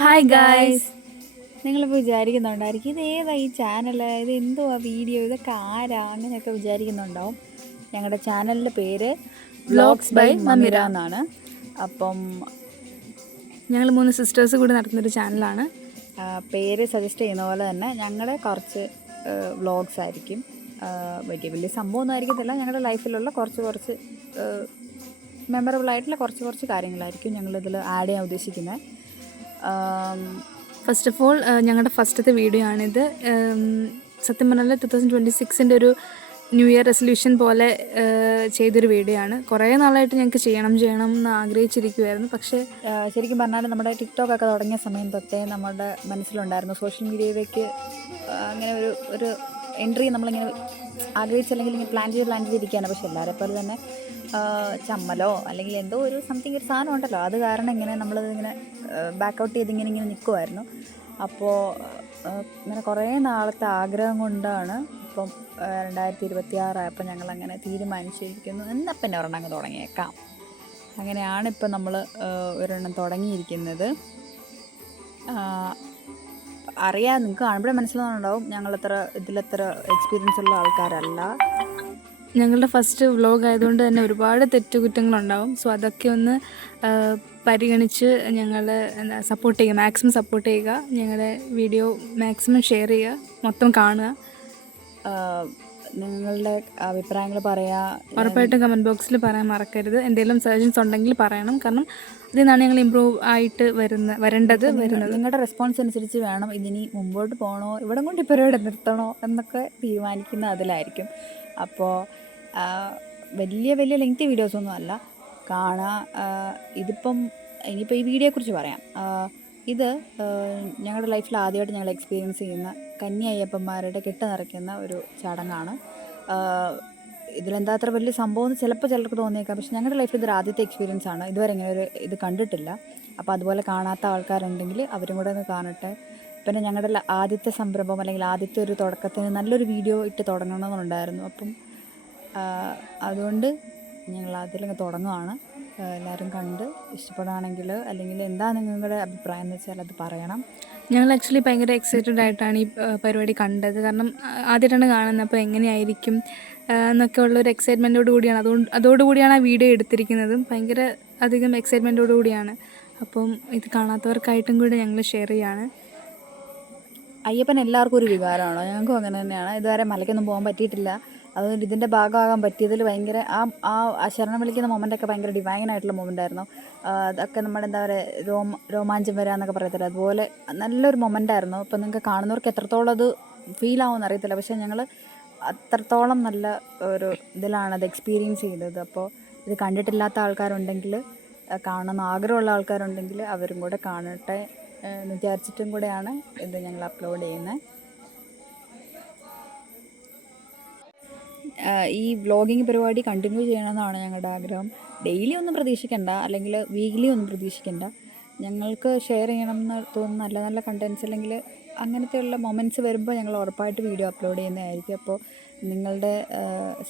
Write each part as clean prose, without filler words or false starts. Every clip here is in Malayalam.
ഹായ് ഗായ്സ്, നിങ്ങളിപ്പോൾ വിചാരിക്കുന്നുണ്ടായിരിക്കും ഇത് ഏതാ ഈ ചാനൽ, ഇത് എന്തുവാ വീഡിയോ, ഇതൊക്കെ ആരാ അങ്ങനെയൊക്കെ വിചാരിക്കുന്നുണ്ടാവും. ഞങ്ങളുടെ ചാനലിൻ്റെ പേര് വ്ലോഗ്സ് ബൈ മമിര എന്നാണ്. അപ്പം ഞങ്ങൾ 3 സിസ്റ്റേഴ്സ് കൂടി നടത്തുന്നൊരു ചാനലാണ്. പേര് സജസ്റ്റ് ചെയ്യുന്ന പോലെ തന്നെ ഞങ്ങളുടെ കുറച്ച് വ്ലോഗ്സ് ആയിരിക്കും. വലിയ സംഭവമൊന്നും ആയിരിക്കത്തില്ല. ഞങ്ങളുടെ ലൈഫിലുള്ള കുറച്ച് മെമ്മറബിൾ ആയിട്ടുള്ള കുറച്ച് കാര്യങ്ങളായിരിക്കും ഞങ്ങളിതിൽ ആഡ് ചെയ്യാൻ ഉദ്ദേശിക്കുന്നത്. ഫസ്റ്റ് ഓഫ് ഓൾ ഞങ്ങളുടെ ഫസ്റ്റത്തെ വീഡിയോ ആണിത്. സത്യം പറഞ്ഞാൽ 2026 ഒരു ന്യൂ ഇയർ റെസൊല്യൂഷൻ പോലെ ചെയ്തൊരു വീഡിയോ ആണ്. കുറേ നാളായിട്ട് ഞങ്ങൾക്ക് ചെയ്യണം എന്ന് ആഗ്രഹിച്ചിരിക്കുമായിരുന്നു. പക്ഷേ ശരിക്കും പറഞ്ഞാൽ നമ്മുടെ ടിക്ടോക്കൊക്കെ തുടങ്ങിയ സമയം തൊട്ടേ നമ്മുടെ മനസ്സിലുണ്ടായിരുന്നു സോഷ്യൽ മീഡിയയിലേക്ക് അങ്ങനെ ഒരു എൻട്രി നമ്മളിങ്ങനെ ആഗ്രഹിച്ചല്ലെങ്കിൽ ഇങ്ങനെ പ്ലാൻ ചെയ്തിരിക്കുകയാണ്. പക്ഷെ എല്ലാവരെ പോലെ തന്നെ ചമ്മലോ അല്ലെങ്കിൽ എന്തോ ഒരു സംതിങ് ഒരു സാധനം ഉണ്ടല്ലോ, അത് കാരണം ഇങ്ങനെ നമ്മളതിങ്ങനെ ബാക്കൗട്ട് ചെയ്ത് ഇങ്ങനെ നിൽക്കുമായിരുന്നു. അപ്പോൾ ഇങ്ങനെ കുറേ നാളത്തെ ആഗ്രഹം കൊണ്ടാണ് ഇപ്പം 2026 ആയപ്പോൾ ഞങ്ങളങ്ങനെ തീരുമാനിച്ചിരിക്കുന്നു, എന്നാൽ പിന്നെ ഒരെണ്ണം അങ്ങ് തുടങ്ങിയേക്കാം. അങ്ങനെയാണ് ഇപ്പം നമ്മൾ ഒരെണ്ണം തുടങ്ങിയിരിക്കുന്നത്. അറിയാം, നിങ്ങൾക്ക് കാണുമ്പോഴേ മനസ്സിലാവുന്നുണ്ടാവും ഇതിലെത്ര എക്സ്പീരിയൻസ് ഉള്ള ആൾക്കാരല്ല. ഞങ്ങളുടെ ഫസ്റ്റ് വ്ലോഗ് ആയതുകൊണ്ട് തന്നെ ഒരുപാട് തെറ്റുകുറ്റങ്ങളുണ്ടാവും. സോ അതൊക്കെ ഒന്ന് പരിഗണിച്ച് ഞങ്ങൾ സപ്പോർട്ട് ചെയ്യുക, മാക്സിമം സപ്പോർട്ട് ചെയ്യുക. ഞങ്ങളുടെ വീഡിയോ മാക്സിമം ഷെയർ ചെയ്യുക, മൊത്തം കാണുക. നിങ്ങളുടെ അഭിപ്രായങ്ങൾ പറയുക. ഉറപ്പായിട്ടും കമൻറ്റ് ബോക്സിൽ പറയാൻ മറക്കരുത്. എന്തെങ്കിലും സജഷൻസ് ഉണ്ടെങ്കിൽ പറയണം. കാരണം അതിൽ നിന്നാണ് ഞങ്ങൾ ഇമ്പ്രൂവ് ആയിട്ട് വരേണ്ടത്. നിങ്ങളുടെ റെസ്പോൺസ് അനുസരിച്ച് വേണം ഇതിനി മുമ്പോട്ട് പോകണോ, ഇവിടെ കൊണ്ട് ഇപ്പോൾ ഇവിടെ നിർത്തണോ എന്നൊക്കെ തീരുമാനിക്കുന്ന അതിലായിരിക്കും. അപ്പോൾ വലിയ ലെങ്തി വീഡിയോസൊന്നും അല്ല കാണുക. ഇനിയിപ്പോൾ ഈ വീഡിയോയെക്കുറിച്ച് പറയാം. ഇത് ഞങ്ങളുടെ ലൈഫിൽ ആദ്യമായിട്ട് ഞങ്ങൾ എക്സ്പീരിയൻസ് ചെയ്യുന്ന കന്നി അയ്യപ്പന്മാരുടെ കെട്ട് നിറയ്ക്കുന്ന ഒരു ചടങ്ങാണ്. ഇതിലെന്താ അത്ര വലിയ സംഭവം എന്ന് ചിലപ്പോൾ ചിലർക്ക് തോന്നിയേക്കാം. പക്ഷെ ഞങ്ങളുടെ ലൈഫിൽ ഇതൊരു ആദ്യത്തെ എക്സ്പീരിയൻസ് ആണ്. ഇതുവരെ ഇങ്ങനെ ഇത് കണ്ടിട്ടില്ല. അപ്പോൾ അതുപോലെ കാണാത്ത ആൾക്കാരുണ്ടെങ്കിൽ അവരും കൂടെ ഒന്ന് കാണട്ടെ. പിന്നെ ഞങ്ങളുടെ ആദ്യത്തെ സംരംഭം അല്ലെങ്കിൽ ആദ്യത്തെ ഒരു തുടക്കത്തിന് നല്ലൊരു വീഡിയോ ഇട്ട് തുടങ്ങണമെന്നുണ്ടായിരുന്നു. അപ്പം അതുകൊണ്ട് ഞങ്ങൾ അതിലങ്ങ് തുടങ്ങുകയാണ്. എല്ലാവരും കണ്ട് ഇഷ്ടപ്പെടുകയാണെങ്കിൽ അല്ലെങ്കിൽ എന്താണ് നിങ്ങളുടെ അഭിപ്രായം എന്ന് വെച്ചാൽ അത് പറയണം. ഞങ്ങൾ ആക്ച്വലി ഭയങ്കര എക്സൈറ്റഡ് ആയിട്ടാണ് ഈ പരിപാടി കണ്ടത്. കാരണം ആദ്യമായിട്ടാണ് കാണുന്നത്. അപ്പോൾ എങ്ങനെയായിരിക്കും എന്നൊക്കെ ഉള്ളൊരു എക്സൈറ്റ്മെൻറ്റോട് കൂടിയാണ് അതോടുകൂടിയാണ് ആ വീഡിയോ എടുത്തിരിക്കുന്നതും. ഭയങ്കര അധികം എക്സൈറ്റ്മെൻറ്റോട് കൂടിയാണ്. അപ്പം ഇത് കാണാത്തവർക്കായിട്ടും കൂടി ഞങ്ങൾ ഷെയർ ചെയ്യുകയാണ്. അയ്യപ്പൻ എല്ലാവർക്കും ഒരു വികാരമാണോ? ഞങ്ങൾക്കും അങ്ങനെ തന്നെയാണ്. ഇതുവരെ മലയ്ക്കൊന്നും പോകാൻ പറ്റിയിട്ടില്ല. അതുകൊണ്ട് ഇതിൻ്റെ ഭാഗമാകാൻ പറ്റിയതിൽ ഭയങ്കര ആ ശരണം വിളിക്കുന്ന മൊമെൻ്റൊക്കെ ഭയങ്കര ഡിവൈനായിട്ടുള്ള മൊമെൻ്റായിരുന്നു. അതൊക്കെ നമ്മുടെ എന്താ പറയുക രോമാഞ്ചം വരിക എന്നൊക്കെ പറയത്തില്ല, അതുപോലെ നല്ലൊരു മൊമെൻ്റായിരുന്നു. അപ്പോൾ നിങ്ങൾക്ക് കാണുന്നവർക്ക് എത്രത്തോളം അത് ഫീൽ ആവുമെന്ന് അറിയത്തില്ല. പക്ഷേ ഞങ്ങൾ അത്രത്തോളം നല്ല ഒരു ഇതിലാണ് അത് എക്സ്പീരിയൻസ് ചെയ്തത്. അപ്പോൾ ഇത് കണ്ടിട്ടില്ലാത്ത ആൾക്കാരുണ്ടെങ്കിൽ, കാണണമെന്ന് ആഗ്രഹമുള്ള ആൾക്കാരുണ്ടെങ്കിൽ അവരും കൂടെ കാണട്ടെ എന്ന് വിചാരിച്ചിട്ടും കൂടെയാണ് ഇത് ഞങ്ങൾ അപ്ലോഡ് ചെയ്യുന്നത്. ഈ വ്ളോഗിങ് പരിപാടി കണ്ടിന്യൂ ചെയ്യണമെന്നാണ് ഞങ്ങളുടെ ആഗ്രഹം. ഡെയിലി ഒന്നും പ്രതീക്ഷിക്കേണ്ട, അല്ലെങ്കിൽ വീക്ക്ലി ഒന്നും പ്രതീക്ഷിക്കേണ്ട. ഞങ്ങൾക്ക് ഷെയർ ചെയ്യണമെന്ന് തോന്നുന്ന നല്ല കണ്ടൻസ് അല്ലെങ്കിൽ അങ്ങനത്തെയുള്ള മൊമെൻറ്റ്സ് വരുമ്പോൾ ഞങ്ങൾ ഉറപ്പായിട്ട് വീഡിയോ അപ്ലോഡ് ചെയ്യുന്നതായിരിക്കും. അപ്പോൾ നിങ്ങളുടെ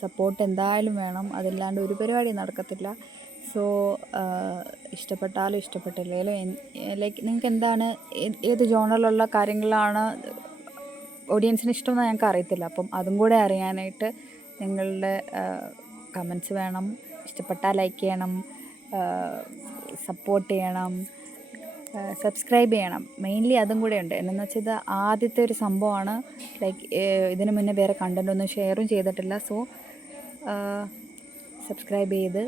സപ്പോർട്ട് എന്തായാലും വേണം. അതില്ലാണ്ട് ഒരു പരിപാടി നടക്കത്തില്ല. സോ ഇഷ്ടപ്പെട്ടാലും ഇഷ്ടപ്പെട്ടില്ലെങ്കിലും ലൈക്ക് നിങ്ങൾക്ക് എന്താണ് ഏത് ജോണറിലുള്ള കാര്യങ്ങളാണ് ഓഡിയൻസിന് ഇഷ്ടമെന്ന് ഞങ്ങൾക്ക് അറിയത്തില്ല. അപ്പം അതും കൂടെ അറിയാനായിട്ട് നിങ്ങളുടെ കമൻറ്റ്സ് വേണം. ഇഷ്ടപ്പെട്ടാൽ ലൈക്ക് ചെയ്യണം, സപ്പോർട്ട് ചെയ്യണം, സബ്സ്ക്രൈബ് ചെയ്യണം. മെയിൻലി അതും കൂടെ ഉണ്ട്. എന്നു വെച്ചാൽ ഇത് ആദ്യത്തെ ഒരു സംഭവമാണ്. ലൈക്ക് ഇതിന് മുന്നേ വേറെ കണ്ടൻറ്റൊന്നും ഷെയറും ചെയ്തിട്ടില്ല. സോ സബ്സ്ക്രൈബ് ചെയ്ത്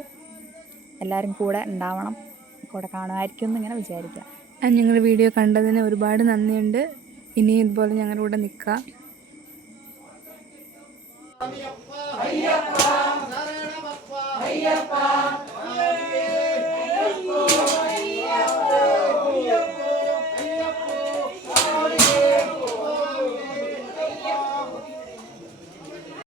എല്ലാവരും കൂടെ ഉണ്ടാവണം, കൂടെ കാണുമായിരിക്കും എന്നിങ്ങനെ വിചാരിക്കാം. ഞങ്ങളുടെ വീഡിയോ കണ്ടതിന് ഒരുപാട് നന്ദിയുണ്ട്. ഇനി ഇതുപോലെ ഞങ്ങളുടെ കൂടെ നിൽക്കുക. അയ്യപ്പ